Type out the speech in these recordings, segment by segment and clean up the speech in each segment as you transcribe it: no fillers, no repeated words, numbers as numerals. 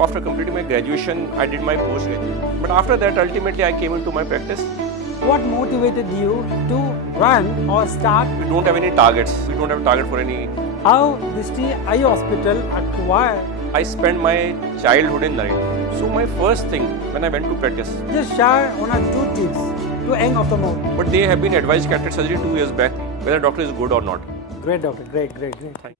So after completing my graduation, I did my post-graduation. But after that, ultimately, I came into my practice. What motivated you to run or start? We don't have any targets. We don't have a target for any. How Drishti Eye Hospital acquired? I spent my childhood in Narela. So my first thing when I went to practice. Just share one or two tips to young ophthalmologists. But they have been advised cataract surgery 2 years back, whether doctor is good or not. Great doctor, great. Thank you.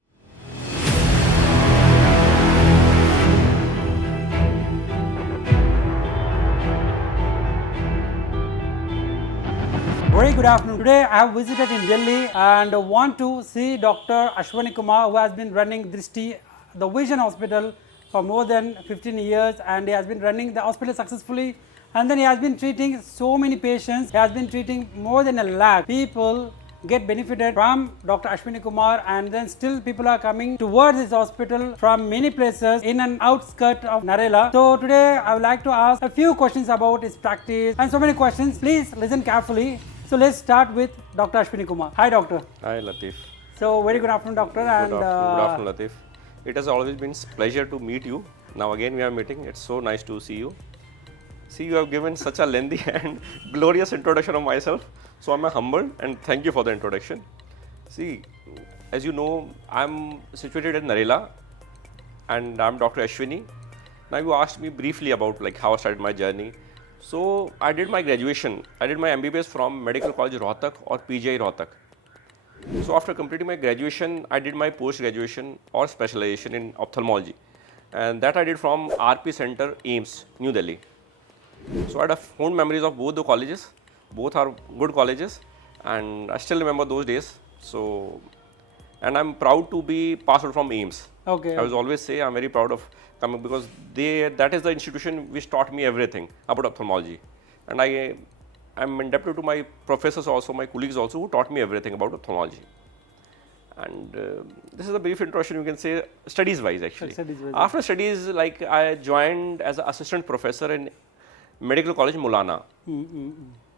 Very good afternoon. Today I have visited in Delhi and want to see Dr. Ashwani Kumar, who has been running Drishti, the Vision Hospital for more than 15 years, and he has been running the hospital successfully, and then he has been treating so many patients. He has been treating more than 1 lakh people get benefited from Dr. Ashwani Kumar, and then still people are coming towards this hospital from many places in an outskirt of Narela. So today I would like to ask a few questions about his practice and so many questions. Please listen carefully. So let's start with Dr. Ashwani Kumar. Hi doctor. Hi Latif. So very good afternoon doctor. Good afternoon Latif. It has always been a pleasure to meet you. Now again we are meeting. It's so nice to see you. See, you have given such a lengthy and glorious introduction of myself. So I'm humbled and thank you for the introduction. See, as you know, I'm situated in Narela and I'm Dr. Ashwani. Now you asked me briefly about like how I started my journey. So I did my graduation. I did my MBBS from Medical College Rohtak or PGI Rohtak. So after completing my graduation, I did my post-graduation or specialization in ophthalmology. And that I did from RP Center, AIIMS, New Delhi. So I had fond memories of both the colleges. Both are good colleges and I still remember those days. So, and I'm proud to be passed out from AIIMS. Okay. I was always say I'm very proud of coming because that is the institution which taught me everything about ophthalmology. And I'm indebted to my professors also, my colleagues also, who taught me everything about ophthalmology. And this is a brief introduction, you can say, studies-wise actually. Studies-wise. After studies, like I joined as an assistant professor in Medical College Mulana.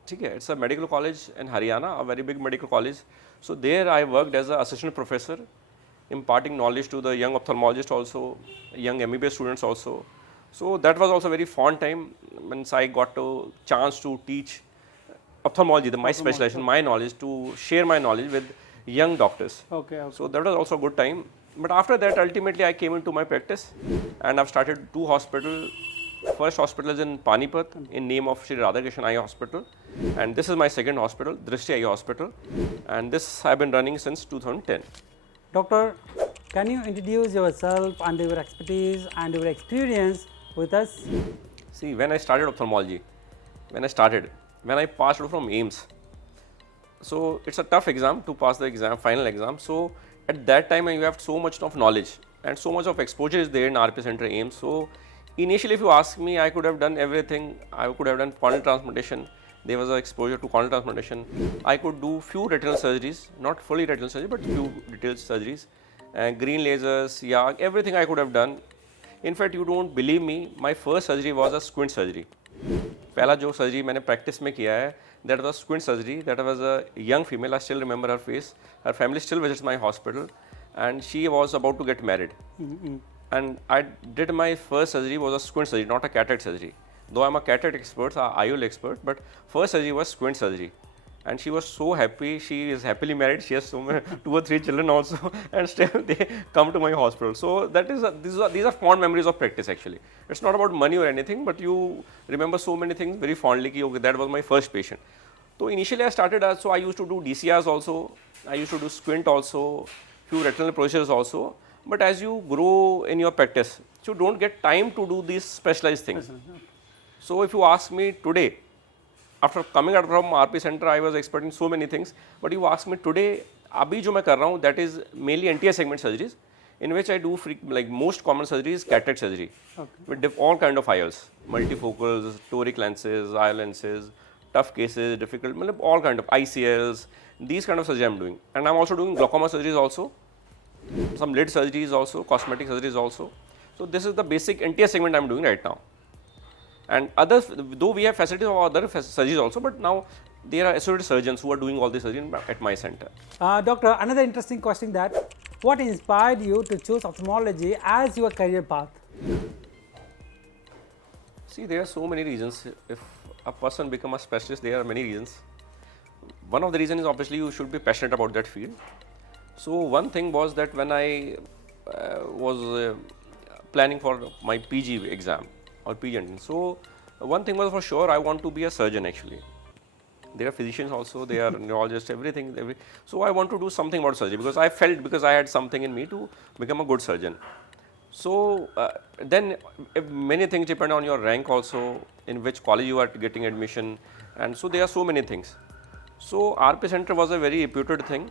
It's a medical college in Haryana, a very big medical college. So there I worked as an assistant professor, imparting knowledge to the young ophthalmologists also, young MBBS students also. So that was also a very fond time once I got a chance to teach ophthalmology, my specialization, my knowledge, to share my knowledge with young doctors. Okay. So that was also a good time. But after that, ultimately I came into my practice and I've started 2 hospitals. First hospital is in Panipat in name of Shri Radhakrishnan Eye Hospital, and this is my second hospital, Drishti Eye Hospital, and this I've been running since 2010. Doctor, can you introduce yourself and your expertise and your experience with us? See, when I started ophthalmology, when I passed out from AIIMS, so it's a tough exam to pass the exam, final exam. So at that time you have so much of knowledge and so much of exposure is there in RP Center AIIMS. So initially, if you ask me, I could have done everything. I could have done corneal transplantation. There was an exposure to corneal transplantation. I could do few retinal surgeries, not fully retinal surgery, but few retinal surgeries. Green lasers, yeah, everything I could have done. In fact, you don't believe me, my first surgery was a squint surgery. पहला जो surgery मैंने practice में किया है, that was squint surgery. That was a young female. I still remember her face. Her family still visits my hospital, and she was about to get married. And I did my first surgery was a squint surgery, not a cataract surgery. Though I'm a cataract expert, IOL expert, but first surgery was squint surgery. And she was so happy. She is happily married. She has 2 or 3 children also, and still they come to my hospital. So that is these are fond memories of practice actually. It's not about money or anything, but you remember so many things very fondly. Ki, okay, that was my first patient. So initially I started so I used to do DCRs also. I used to do squint also, few retinal procedures also. But as you grow in your practice, you don't get time to do these specialized things. So if you ask me today, after coming out from RP Center, I was expert in so many things. But you ask me today, abhi jo main kar raha hu, that is mainly anterior segment surgeries, in which I do like most common surgery is cataract surgery, with all kind of IOLs, multifocals, toric lenses, IOL lenses, tough cases, difficult, all kind of ICLs, these kind of surgery I'm doing. And I'm also doing glaucoma surgeries also, some lid surgeries also, cosmetic surgeries also. So this is the basic anterior segment I'm doing right now. And others, though we have facilities of other surgeries also, but now there are associated surgeons who are doing all this surgery at my center. Doctor, another interesting question that what inspired you to choose ophthalmology as your career path? See, there are so many reasons. If a person become a specialist, there are many reasons. One of the reasons is obviously you should be passionate about that field. So one thing was that when I was planning for my PG exam or PG entrance, so one thing was for sure I want to be a surgeon actually. There are physicians also, there are neurologists, everything. So I want to do something about surgery because I felt because I had something in me to become a good surgeon. So then if many things depend on your rank also, in which college you are getting admission, and so there are so many things. So RP center was a very reputed thing.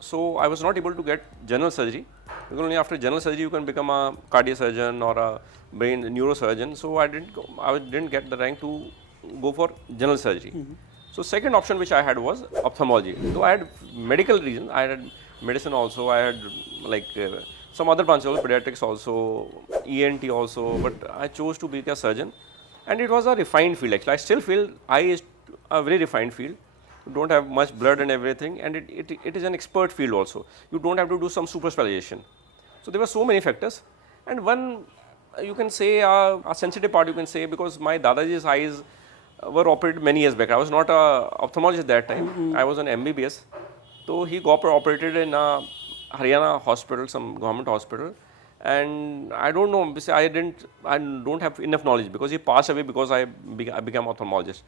So I was not able to get general surgery because only after general surgery you can become a cardiac surgeon or a brain neurosurgeon. So I didn't get the rank to go for general surgery. So second option which I had was ophthalmology. So I had medical reason. I had medicine also. I had like some other branches also, pediatrics also, ENT also. But I chose to be a surgeon, and it was a refined field. Actually, I still feel eye is a very refined field. You don't have much blood and everything, and it is an expert field also. You don't have to do some super specialization. So there were so many factors, and one you can say a sensitive part you can say because my Dadaji's eyes were operated many years back. I was not a ophthalmologist at that time. I was an MBBS. So he got operated in a Haryana hospital, some government hospital, and I don't know. I don't have enough knowledge because he passed away because I became ophthalmologist.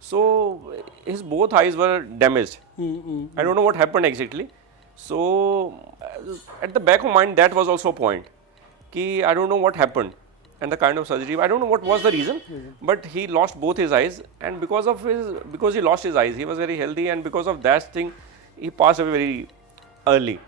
So his both eyes were damaged. I don't know what happened exactly. So at the back of mind, that was also a point. Ki I don't know what happened and the kind of surgery. I don't know what was the reason, but he lost both his eyes, and because he lost his eyes, he was very healthy, and because of that thing, he passed away very early.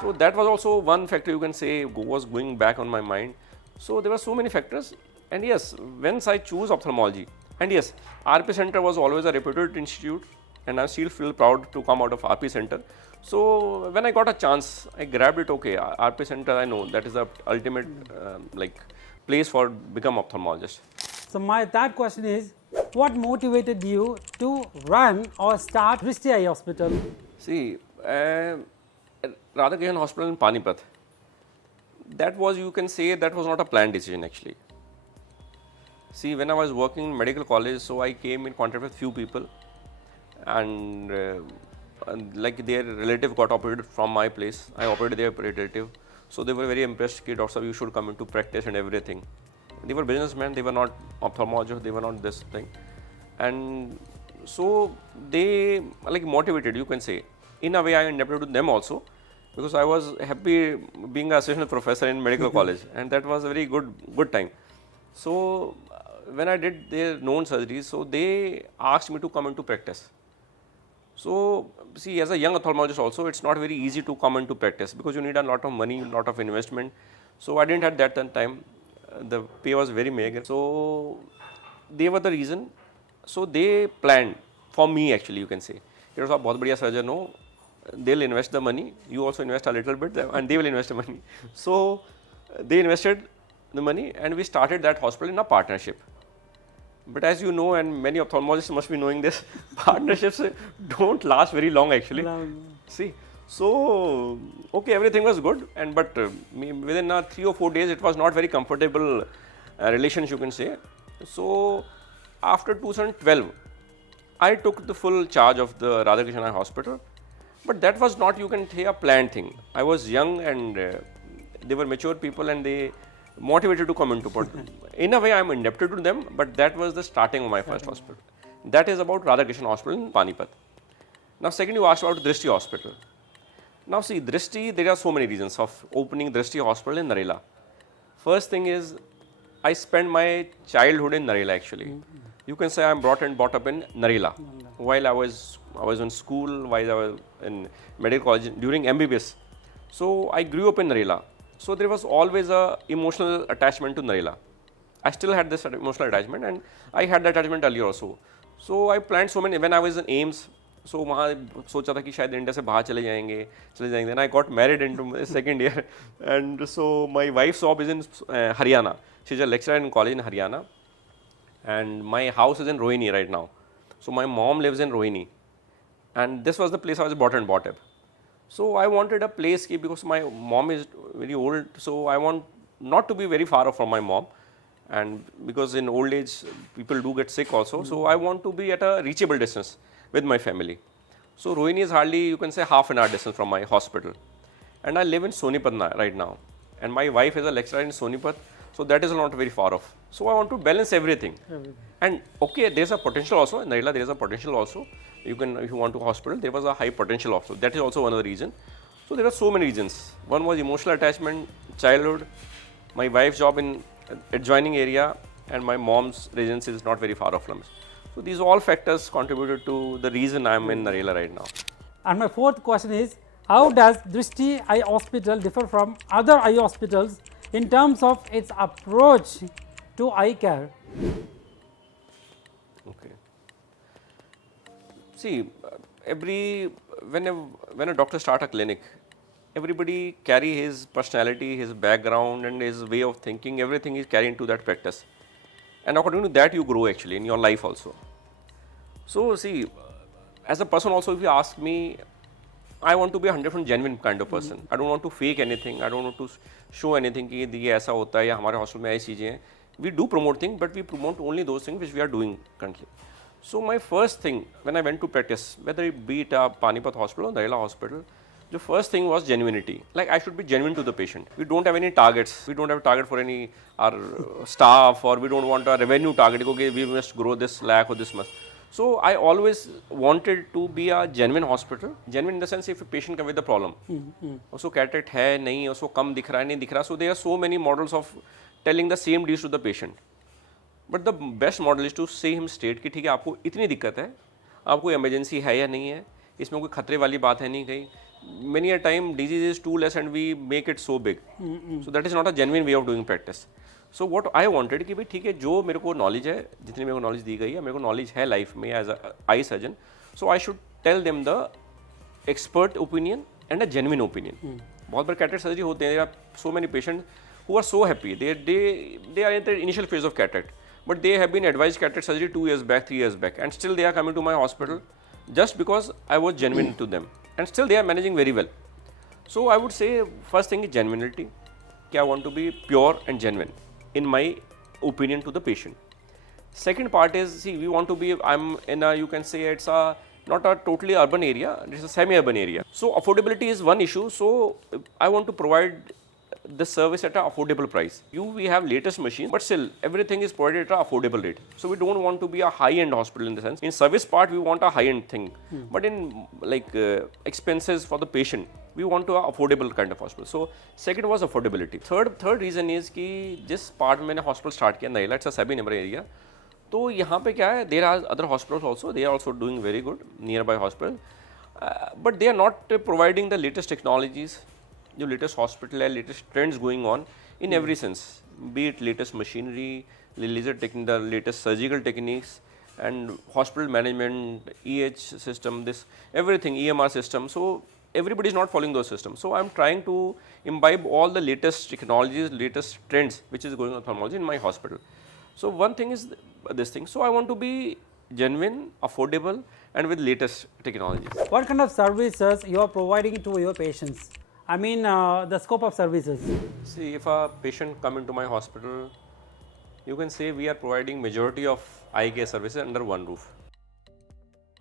So that was also one factor you can say was going back on my mind. So there were so many factors, and yes, once I choose ophthalmology, and yes, RP Center was always a reputed institute, and I still feel proud to come out of RP Center. So when I got a chance, I grabbed it. Okay, RP Center, I know that is the ultimate like place for become ophthalmologist. So my third question is, what motivated you to run or start Drishti Eye Hospital? See, Radhakrishnan Hospital in Panipat, that was, you can say, that was not a planned decision actually. See, when I was working in medical college, so I came in contact with few people, and like their relative got operated from my place. I operated their relative. So they were very impressed, Doctor Sahab, you should come into practice and everything. They were businessmen, they were not ophthalmologists, they were not this thing. And so they like motivated, you can say. In a way, I indebted to them also, because I was happy being an assistant professor in medical college, and that was a very good time. So when I did their known surgeries, so they asked me to come into practice. So see, as a young ophthalmologist also, it's not very easy to come into practice because you need a lot of money, a lot of investment. So I didn't have that time. The pay was very meager. So they were the reason. So they planned for me actually, you can say. It was a बहुत बढ़िया surgeon हो, they'll invest the money, you also invest a little bit and they will invest the money. So they invested the money and we started that hospital in a partnership. But as you know, and many ophthalmologists must be knowing this, partnerships don't last very long actually. See, so okay, everything was good, and but within 3 or 4 days, it was not very comfortable relations, you can say. So after 2012, I took the full charge of the Radhakrishnan Eye Hospital, but that was not, you can say, a planned thing. I was young, and they were mature people, and they motivated to come into it. In a way, I am indebted to them, but that was the starting of my first hospital. That is about Radhakrishnan Hospital in Panipat. Now, second, you asked about Drishti Hospital. Now, see, Drishti, there are so many reasons of opening Drishti Hospital in Narela. First thing is, I spent my childhood in Narela actually. You can say I am brought up in Narela. While I was in school, while I was in medical college, during MBBS. So, I grew up in Narela. So there was always a emotional attachment to Narela. I still had this emotional attachment, and I had that attachment earlier also. So I planned so many. When I was in AIIMS, so वहाँ सोचा था कि शायद India से बाहर चले जाएंगे. Then I got married into my second year, and so my wife's job is in Haryana. She's a lecturer in college in Haryana, and my house is in Rohini right now. So my mom lives in Rohini, and this was the place I was brought up. So I wanted a place because my mom is very old, so I want not to be very far off from my mom, and because in old age people do get sick also, so I want to be at a reachable distance with my family. So Rohini is hardly, you can say, half an hour distance from my hospital, and I live in Sonipat right now, and my wife is a lecturer in Sonipat, so that is not very far off. So I want to balance everything. And okay, there's a potential also in Narela. There is a potential also. You can, if you want to hospital, there was a high potential also. That is also one of the reason. So there are so many reasons. One was emotional attachment, childhood, my wife's job in adjoining area, and my mom's residence is not very far off from us. So these all factors contributed to the reason I am in Narela right now. And my fourth question is, how does Drishti Eye Hospital differ from other eye hospitals in terms of its approach to eye care? Okay. See, when a doctor start a clinic, everybody carry his personality, his background, and his way of thinking. Everything is carried into that practice, and according to that you grow actually in your life also. So see, as a person also, if you ask me, I want to be 100% genuine kind of person. I don't want to fake anything. I don't want to show anything कि ये ऐसा होता है या हमारे hospital में ऐसी चीज़ें हैं. We do promote things, but we promote only those things which we are doing currently. So my first thing when I went to practice, whether it be it a Panipat hospital or Narela hospital, the first thing was genuinity. Like I should be genuine to the patient. We don't have any targets. We don't have a target for any our staff, or we don't want a revenue target. Okay, we must grow this lakh or this much. So I always wanted to be a genuine hospital. Genuine in the sense, if a patient comes with a problem, उसको cataract है नहीं, उसको कम दिख रहा है नहीं दिख रहा. So there are so many models of telling the same news to the patient. But the best model is to say him straight कि ठीक है आपको इतनी दिक्कत है, आपको इमरजेंसी है या नहीं है, इसमें कोई खतरे वाली बात है नहीं कहीं. Many a time disease is too less and we make it so big. So that is not a genuine way of doing practice. So what I wanted कि भाई ठीक है जो मेरे को knowledge है, जितनी मेरे को knowledge दी गई है, मेरे को knowledge है life में as a eye surgeon, so I should tell them the expert opinion and a genuine opinion. बहुत बार cataract surgery होते हैं, there are so many patients who are so happy, they are at the initial phase of cataract, but they have been advised cataract surgery 2 years back, 3 years back, and still they are coming to my hospital just because I was genuine to them, and still they are managing very well. So I would say first thing is genuinity. I want to be pure and genuine in my opinion to the patient. Second part is, see, we want to be, I'm in a, you can say it's a not a totally urban area, it's a semi-urban area. So affordability is one issue. So I want to provide the service at an affordable price. We have latest machine, but still everything is provided at an affordable rate. So we don't want to be a high-end hospital in the sense. In service part, we want a high-end thing, but in like expenses for the patient, we want to affordable kind of hospital. So second was affordability. Third reason is कि जिस part में मैंने hospital start किया Narela, it's a semi-urban area. तो यहाँ पे क्या है? There are other hospitals also. They are also doing very good nearby hospital, but they are not providing the latest technologies. जो latest hospital है, latest trends going on in every sense, be it latest machinery, laser technique, the latest surgical techniques, and hospital management, system, this everything, EMR system. So everybody is not following those systems. So I'm trying to imbibe all the latest technologies, latest trends which is going on ophthalmology in my hospital. So one thing is this thing. So I want to be genuine, affordable, and with latest technologies. What kind of services you are providing to your patients? I mean, the scope of services. See, if a patient come into my hospital, you can say we are providing majority of eye care services under one roof.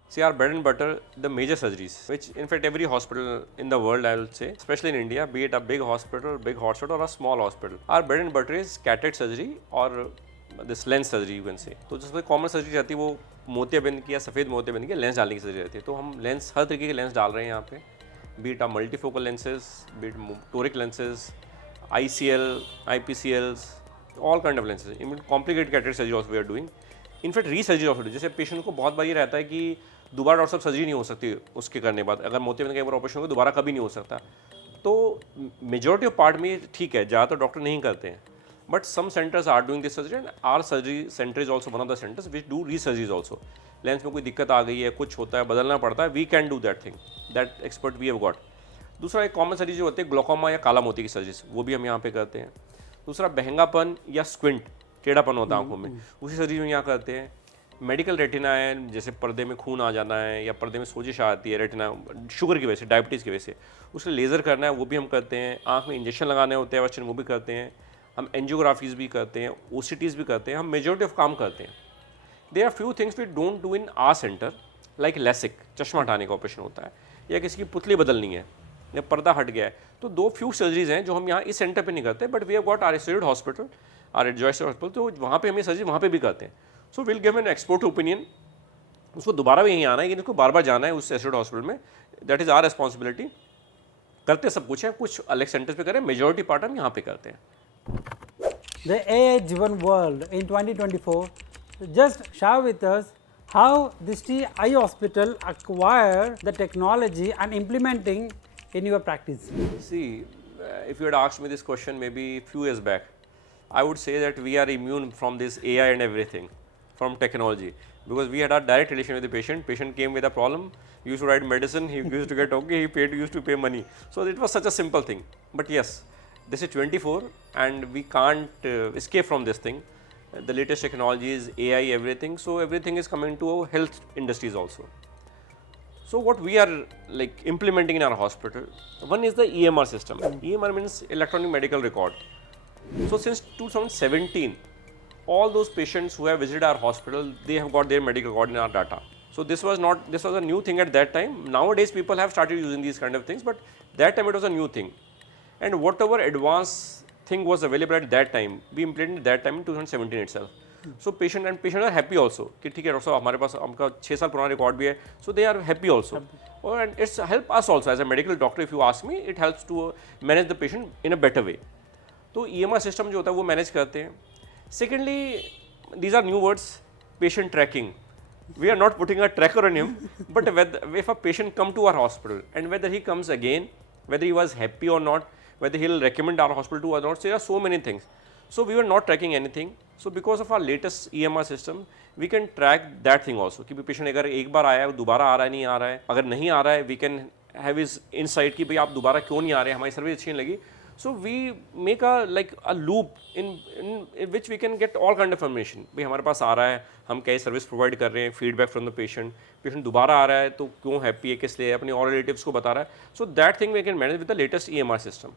See, our bread and butter, the major surgeries, which in fact every hospital in the world, I will say, especially in India, be it a big hospital or a small hospital, our bread and butter is cataract surgery or this lens surgery, you can say. तो जिसमें common surgery रहती है वो मोतियाबिंद की या सफ़ेद मोतियाबिंद की लेंस डालने की सर्जरी रहती है. तो हम लेंस हर तरीके के लेंस डाल रहे हैं यहाँ पे. Be it a multifocal lenses, be it toric lenses, ICL, IPCLs, all kind of lenses. Even complicated cataract surgery also we are doing. In fact, re-surgery also. जैसे पेशेंट को बहुत बार ये रहता है कि दोबारा डॉक्टर साहब सर्जरी नहीं हो सकती उसके करने बाद, अगर मोतियाबिंद का एक बार ऑपरेशन हो दोबारा कभी नहीं हो सकता. तो मेजॉरिटी ऑफ पार्ट में ठीक है, ज़्यादातर डॉक्टर नहीं करते हैं. But some centers are doing this surgery, and our surgery center is also one of the centers which do re-surgeries also. Lens में कोई दिक्कत आ गई है, कुछ होता है, बदलना पड़ता है, we can do that thing, that expert we have got. दूसरा एक कॉमन सर्जरी जो होती है ग्लोकोमा या काला मोती की सर्जरीज, वो भी हम यहाँ पे करते हैं. दूसरा बहंगापन या स्क्विंट, टेढ़ापन होता है आंखों में, उसी सर्जरी में यहाँ करते हैं. मेडिकल रेटिना है, जैसे पर्दे में खून आ जाना है या पर्दे में सोजिश आती है रेटिना शुगर की वजह से, डायबिटीज़ की वजह से, उसके लेज़र करना है वो भी हम करते हैं. आँख में इंजेक्शन लगाने होते हैं वो भी करते हैं. हम एंजियोग्राफीज भी करते हैं, OCTs भी करते हैं, हम मेजॉरिटी ऑफ काम करते हैं. There are few things we don't do in our centre, like LASIK, चश्मा हटाने का ऑपरेशन होता है, या किसी की पुतली बदलनी है या पर्दा हट गया है. तो 2 फ्यू सर्जरीज हैं जो हम यहाँ इस सेंटर पे नहीं करते, but we have got our associated hospital, our adjoint hospital, तो वहाँ पे हमें सर्जरी वहाँ पे भी करते हैं. So will give an export opinion, उसको दोबारा भी यहीं आना है, लेकिन उसको बार बार जाना है उस एसोसिएटेड हॉस्पिटल में. That is our responsibility. करते सब कुछ है, कुछ अलग सेंटर्स पे करें, मेजॉरिटी पार्ट हम यहाँ पे करते हैं. The AI-driven world in 2024, just share with us how Drishti Eye Hospital acquire the technology and implementing in your practice. See, if you had asked me this question maybe a few years back, I would say that we are immune from this AI and everything, from technology, because we had a direct relation with the patient. Patient came with a problem, he used to write medicine, he used to get okay, used to pay money. So it was such a simple thing. But yes, this is 24 and we can't escape from this thing. The latest technologies, AI, everything. So everything is coming to health industries also. So what we are like implementing in our hospital, one is the EMR system. EMR means electronic medical record. So since 2017, all those patients who have visited our hospital, they have got their medical record in our data. So this was a new thing at that time. Nowadays people have started using these kind of things, but that time it was a new thing. And whatever advanced thing was available at that time, we implemented that time in 2017 itself. So patient are happy also कि ठीक है doctor साहब हमारे पास हमका 6 साल पुराना record भी है. So they are happy also. And it's help us also as a medical doctor. If you ask me, it helps to manage the patient in a better way. तो EMR system जो होता है वो manage करते हैं. Secondly, these are new words, patient tracking. We are not putting a tracker on him, but if a patient come to our hospital and whether he comes again, whether he was happy or not, whether he will recommend our hospital to or not, so there are so many things. So we were not tracking anything. So because of our latest EMR system, we can track that thing also. कि patient अगर एक बार आया है, दोबारा आ रहा है नहीं आ रहा है, अगर नहीं आ रहा है, we can have his insight कि भाई आप दोबारा क्यों नहीं आ रहे हैं, हमारी सर्विस अच्छी नहीं लगी. So we make a loop in which we can get all kind of information. भाई हमारे पास आ रहा है, हम कैसे सर्विस प्रोवाइड कर रहे हैं, feedback from the patient, patient दोबारा आ रहा है तो क्यों हैप्पी है, किस लिए, अपने और रिलेटिव्स को बता रहा है. So that thing we can manage with the latest EMR system.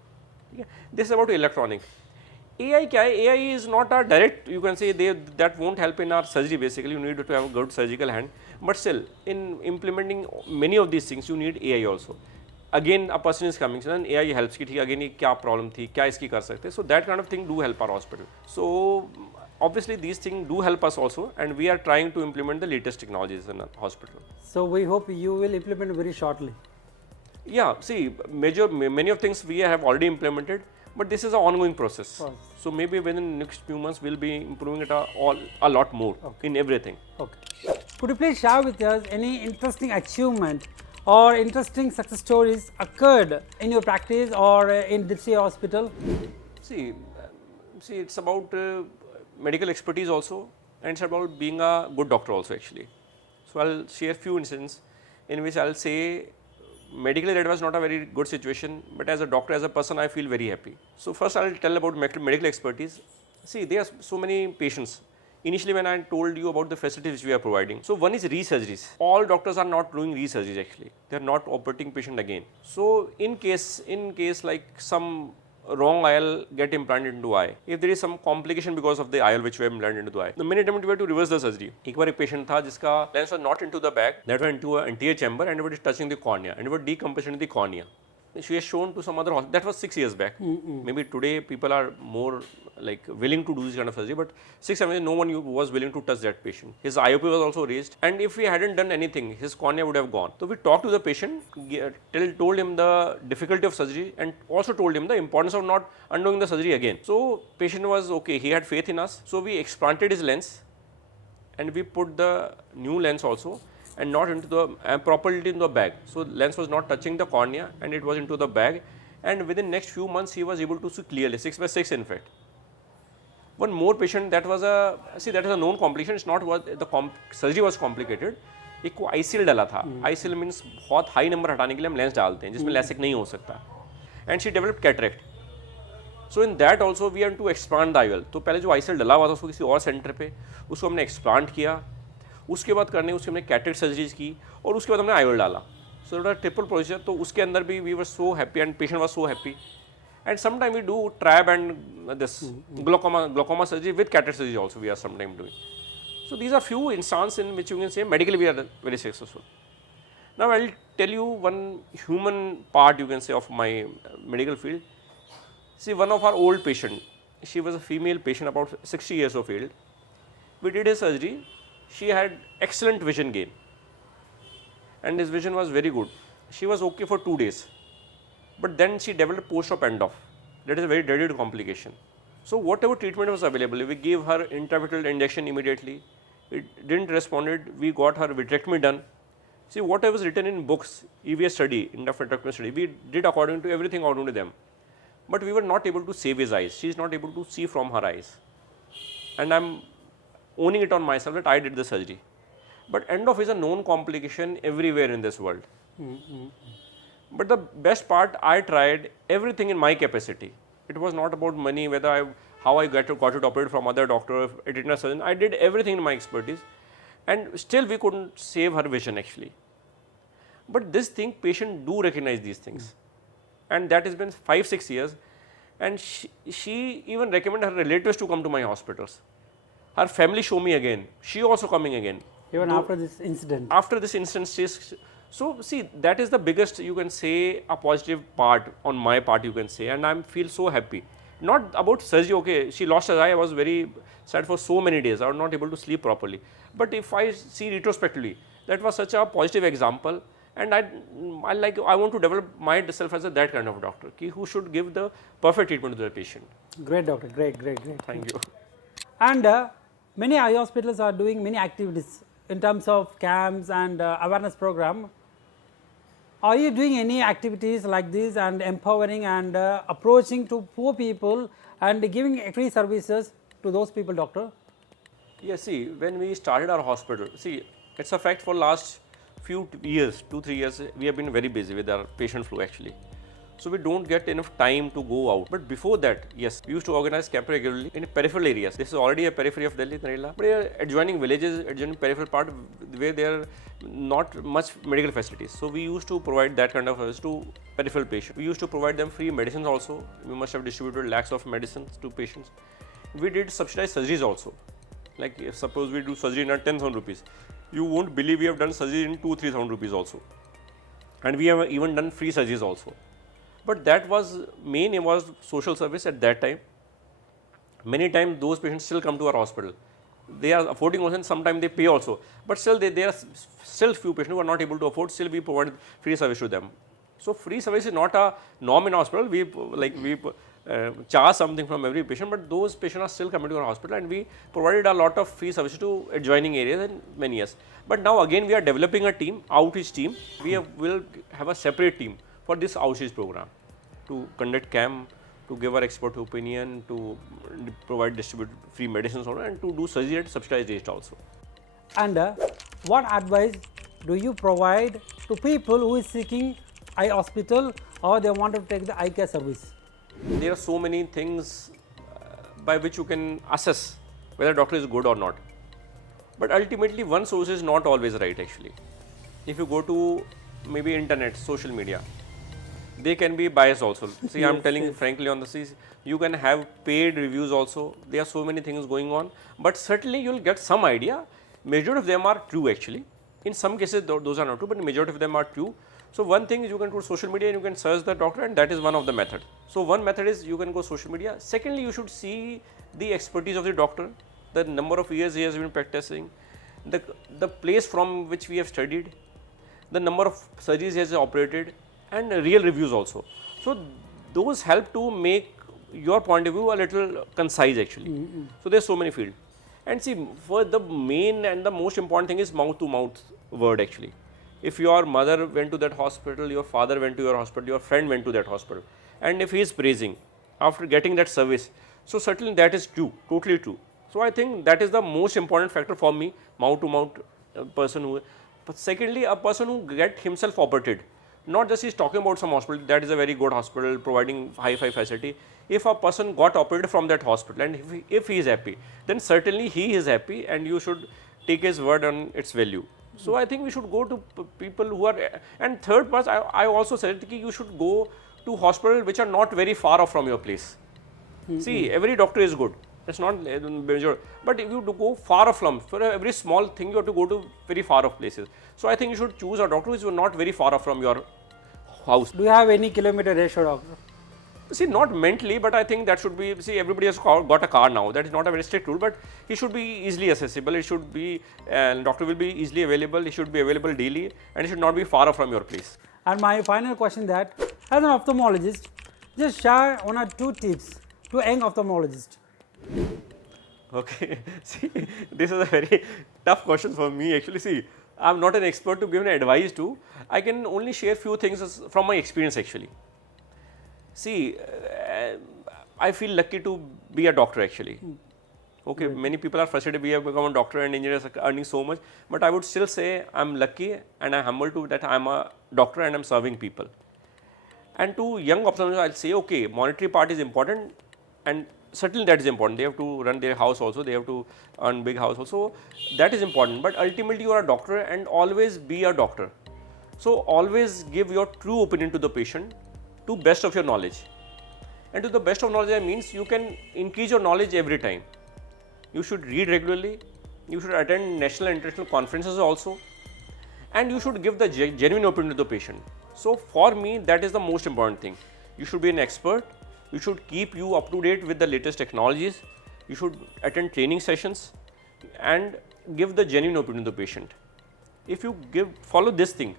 ठीक है, दिस अबाउट इलेक्ट्रॉनिक. AI क्या है? AI is not a direct, you can say that won't help in our surgery basically. You need to have a good surgical hand, but still in implementing many of these things you need AI also. Again a person is coming, so then AI helps कि ठीक है again ये क्या problem थी, क्या इसकी कर सकते हैं. So that kind of thing do help our hospital. So obviously these things do help us also, and we are trying to implement the latest technologies in our hospital. So we hope you will implement very shortly. Yeah, see, many of things we have already implemented, but this is an ongoing process. So maybe within the next few months we'll be improving it a lot more in everything. Okay. Could you please share with us any interesting achievement or interesting success stories occurred in your practice or in Drishti Hospital? See, it's about medical expertise also, and it's about being a good doctor also actually. So I'll share a few incidents in which I'll say medically that was not a very good situation, but as a doctor, as a person, I feel very happy. So first I'll tell about medical expertise. See, there are so many patients. Initially when I told you about the facilities which we are providing, so one is re-surgeries. All doctors are not doing re-surgeries actually. They are not operating patient again. So in case like some wrong IL get implanted into eye, if there is some complication because of the IL which we have implanted into the eye, the main attempt we were to reverse the surgery. एक बार एक patient था जिसका lens was not into the bag, that went into an anterior chamber and it was touching the cornea and it was decompression in the cornea. She has shown to some other hospital. That was 6 years back. Maybe today people are more like willing to do this kind of surgery, but 6-7 years no one was willing to touch that patient. His IOP was also raised, and if we hadn't done anything, his cornea would have gone. So we talked to the patient, told him the difficulty of surgery, and also told him the importance of not undoing the surgery again. So patient was okay. He had faith in us. So we explanted his lens, and we put the new lens also, and not into the properly into the bag. So lens was not touching the cornea and it was into the bag, and within next few months he was able to see clearly, 6/6 in fact. One more patient, that was a known complication. It's not what the surgery was complicated. एक को ICL डाला था. ICL means बहुत high number हटाने के लिए हम lens डालते हैं जिसमें LASIK नहीं हो सकता. And she developed cataract. So in that also we have to expand the IOL. तो पहले जो ICL डला हुआ था उसको किसी और सेंटर पे उसको हमने एक्सप्लांट किया. उसके बाद करने उसके हमने कैटरेक्ट सर्जरीज की और उसके बाद हमने आईओल डाला. So triple procedure. तो उसके अंदर भी we were so happy and patient was so happy. And sometimes we do TRAB and this glaucoma surgery with cataract surgery also we are sometimes doing. So these are few instances in which you can say medically we are very successful. Now I will tell you one human part you can say of my medical field. See, one of our old patient, she was a female patient about 60 years of age. We did a surgery, she had excellent vision gain and his vision was very good. She was okay for 2 days, but then she developed post-op end-off. That is a very dreaded complication. So whatever treatment was available, we gave her intravitreal injection immediately. It didn't responded, we got her vitrectomy done. See, whatever was written in books, EVS study, vitrectomy study, we did according to everything according to them. But we were not able to save his eyes. She is not able to see from her eyes. And I am owning it on myself that I did the surgery. But end-off is a known complication everywhere in this world. But the best part, I tried everything in my capacity. It was not about money, how I got it operated from other doctor, retina surgeon. I did everything in my expertise, and still we couldn't save her vision actually. But this thing, patient do recognize these things, and that has been 5-6 years. And she even recommended her relatives to come to my hospitals. Her family show me again. She also coming again. Even after this incident. After this incident, so see, that is the biggest, you can say, a positive part on my part, you can say, and I feel so happy. Not about surgery, okay, she lost her eye, I was very sad for so many days, I was not able to sleep properly. But if I see retrospectively, that was such a positive example, and I want to develop myself as that kind of doctor, who should give the perfect treatment to the patient. Great doctor, great. Thank you. And many eye hospitals are doing many activities in terms of camps and awareness program. Are you doing any activities like this and empowering and approaching to poor people and giving free services to those people, doctor? Yes, see, when we started our hospital, see, it's a fact for last few years, 2-3 years, we have been very busy with our patient flow actually. So we don't get enough time to go out. But before that, yes, we used to organize camp regularly in peripheral areas. This is already a periphery of Delhi, Narela, but adjoining villages, adjoining peripheral part where there are not much medical facilities. So we used to provide that kind of service to peripheral patients. We used to provide them free medicines also. We must have distributed lakhs of medicines to patients. We did subsidized surgeries also. Like if suppose we do surgery in 10,000 rupees, you won't believe we have done surgery in 2,000-3,000 rupees also. And we have even done free surgeries also. But that was main aim was social service at that time. Many times those patients still come to our hospital. They are affording also, and sometimes they pay also. But still there are still few patients who are not able to afford, still we provide free service to them. So free service is not a norm in hospital. We charge something from every patient, but those patients are still coming to our hospital, and we provided a lot of free service to adjoining areas in many years. But now again we are developing a team, outreach team. We will have a separate team for this outreach program to conduct camp, to give our expert opinion, to distribute free medicines and to do surgery at subsidized rates also. And what advice do you provide to people who is seeking eye hospital or they want to take the eye care service? There are so many things by which you can assess whether a doctor is good or not. But ultimately one source is not always right actually. If you go to maybe internet, social media, they can be biased also. See, yes, I am telling frankly on this, you can have paid reviews also. There are so many things going on, but certainly you will get some idea. Majority of them are true actually. In some cases those are not true, but majority of them are true. So one thing is you can go to social media and you can search the doctor, and that is one of the method. So one method is you can go social media. Secondly, you should see the expertise of the doctor, the number of years he has been practicing, the place from which we have studied, the number of surgeries he has operated, and real reviews also. So those help to make your point of view a little concise actually. So there's so many fields. And see, for the main and the most important thing is mouth to mouth word actually. If your mother went to that hospital, your father went to your hospital, your friend went to that hospital, and if he is praising after getting that service, so certainly that is true, totally true. So I think that is the most important factor for me, mouth to mouth person who. But secondly, a person who get himself operated. Not just he's talking about some hospital, that is a very good hospital providing high-fi facility. If a person got operated from that hospital and if he is happy, then certainly he is happy and you should take his word on its value. So I think we should go to people who are, and third part I also said that you should go to hospitals which are not very far off from your place. See, every doctor is good. It's not major, but if you go far off from, for every small thing you have to go to very far off places. So I think you should choose a doctor who is not very far off from your house. Do you have any kilometer ratio, doctor? See, not mentally, but I think that should be, see, everybody has got a car now. That is not a very strict rule, but he should be easily accessible. It should be, doctor will be easily available. He should be available daily, and he should not be far off from your place. And my final question that, as an ophthalmologist, just share 1 or 2 tips to young ophthalmologist. Okay, see, this is a very tough question for me. Actually, see, I'm not an expert to give an advice to. I can only share few things from my experience actually. See, I feel lucky to be a doctor actually. Okay, many people are frustrated we have become a doctor and engineers are earning so much, but I would still say I'm lucky and I'm humble to that I'm a doctor and I'm serving people. And to young ophthalmologists, I'll say, okay, monetary part is important and certainly that is important. They have to run their house also, they have to earn big house also, that is important. But ultimately you are a doctor and always be a doctor. So always give your true opinion to the patient to best of your knowledge. And to the best of knowledge, I means you can increase your knowledge every time. You should read regularly, you should attend national and international conferences also, and you should give the genuine opinion to the patient. So for me, that is the most important thing. You should be an expert, you should keep you up to date with the latest technologies, you should attend training sessions and give the genuine opinion to the patient. If you follow this thing,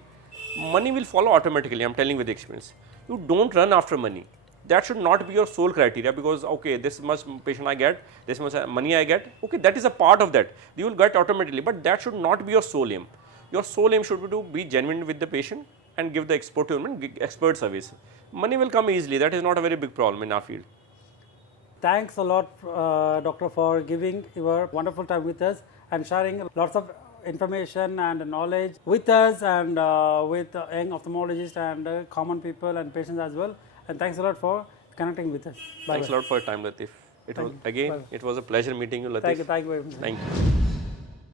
money will follow automatically, I'm telling with experience. You don't run after money. That should not be your sole criteria because, okay, this much patient I get, this much money I get, okay, that is a part of that. You will get automatically, but that should not be your sole aim. Your sole aim should be to be genuine with the patient and give the expert service. Money will come easily, that is not a very big problem in our field. Thanks a lot, doctor, for giving your wonderful time with us and sharing lots of information and knowledge with us and with young ophthalmologists and common people and patients as well. And thanks a lot for connecting with us. Bye. Thanks a lot for your time, Latif. It was a pleasure meeting you, Latif. Thank you very much. Thank you.